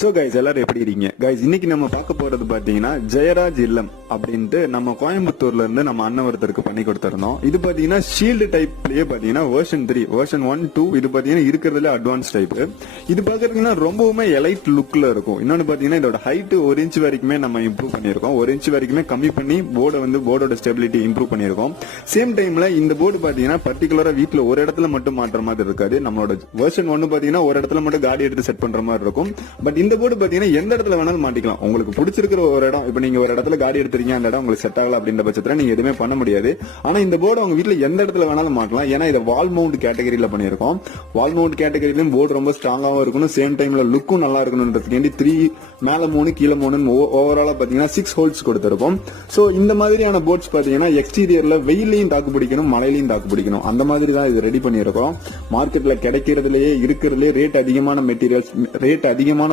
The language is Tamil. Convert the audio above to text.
சோ கைஸ் எல்லாரும் எப்படி இருக்கீங்க கைஸ்? இன்னைக்கு நம்ம பார்க்க போறது பாத்தீங்கன்னா ஜெயராஜ் இல்லம் அப்படின்ட்டு நம்ம கோயம்புத்தூர்ல இருந்து நம்ம அண்ணன் ஒருத்தருக்கு பண்ணி கொடுத்திருந்தோம். இது பாத்தீங்கன்னா ஷீல்டு டைப்லயே பாத்தீங்கன்னா வெர்ஷன் 3 வெர்ஷன் 1 2 இது பாத்தீங்கன்னா இருக்கிறதுல அட்வான்ஸ் டைப். இது பாக்குறதுன்னா ரொம்பவுமே எலைட் லுக்ல இருக்கும். இன்னொன்னு பாத்தீங்கன்னா இதோட ஹைட் 1 இன்ச் வரைக்குமே நம்ம இம்ப்ரூவ் பண்ணிருக்கோம். 1 இன்ச் வரைக்குமே கம்மி பண்ணி போர்டோட ஸ்டெபிலிட்டி இம்ப்ரூவ் பண்ணிருக்கோம். சேம் டைம்ல இந்த போர்டு பாத்தீங்கன்னா பர்டிகுலரா வீட்டுல ஒரு இடத்துல மட்டும் மாற்ற மாதிரி இருக்காது. நம்மளோட வெர்ஷன் 1 பாத்தீங்கன்னா ஒரு இடத்துல மட்டும் காடி எடுத்து செட் பண்ற மாதிரி இருக்கும். பட் இந்த போர்டு பாத்தீங்கன்னா எந்த இடத்துல வேணாலும் மாட்டிக்கலாம். உங்களுக்கு பிடிச்சிருக்கிற ஒரு இடம், இப்ப நீங்க ஒரு இடத்துல காடி எடுத்துறீங்க, அந்த இடம் உங்களுக்கு செட் ஆகல அப்படின்ற பட்சத்துல நீங்க எதுவுமே பண்ண முடியாது. ஆனா இந்த போர்டு உங்க வீட்டுல எந்த இடத்துல வேணாலும் மாட்டலாம். ஏன்னா இதை வால் மவுண்ட் கேட்டகரியில பண்ணிருக்கோம். வால் மவுண்ட் கேட்டகரியிலும் போர்டு ரொம்ப ஸ்ட்ராங்காவும் இருக்கணும், சேம் டைம்ல லுக்கும் நல்லா இருக்கணும்ன்றதுக்காண்டி 3 மேல 3 கீழே 3 ஓவராலா பாத்தீங்கன்னா 6 ஹோல்ஸ் கொடுத்திருப்போம். சோ இந்த மாதிரியான போர்ட்ஸ் பாத்தீங்கன்னா எக்ஸ்டீரியர்ல வெயிலையும் தாக்கு பிடிக்கணும், மழையிலையும் தாக்கு பிடிக்கணும். அந்த மாதிரி தான் இது ரெடி பண்ணிருக்கோம். மார்க்கெட்ல கிடைக்கிறதுலயே இருக்கிறதுலே ரேட் அதிகமான மெட்டீரியல்ஸ், ரேட் அதிகமான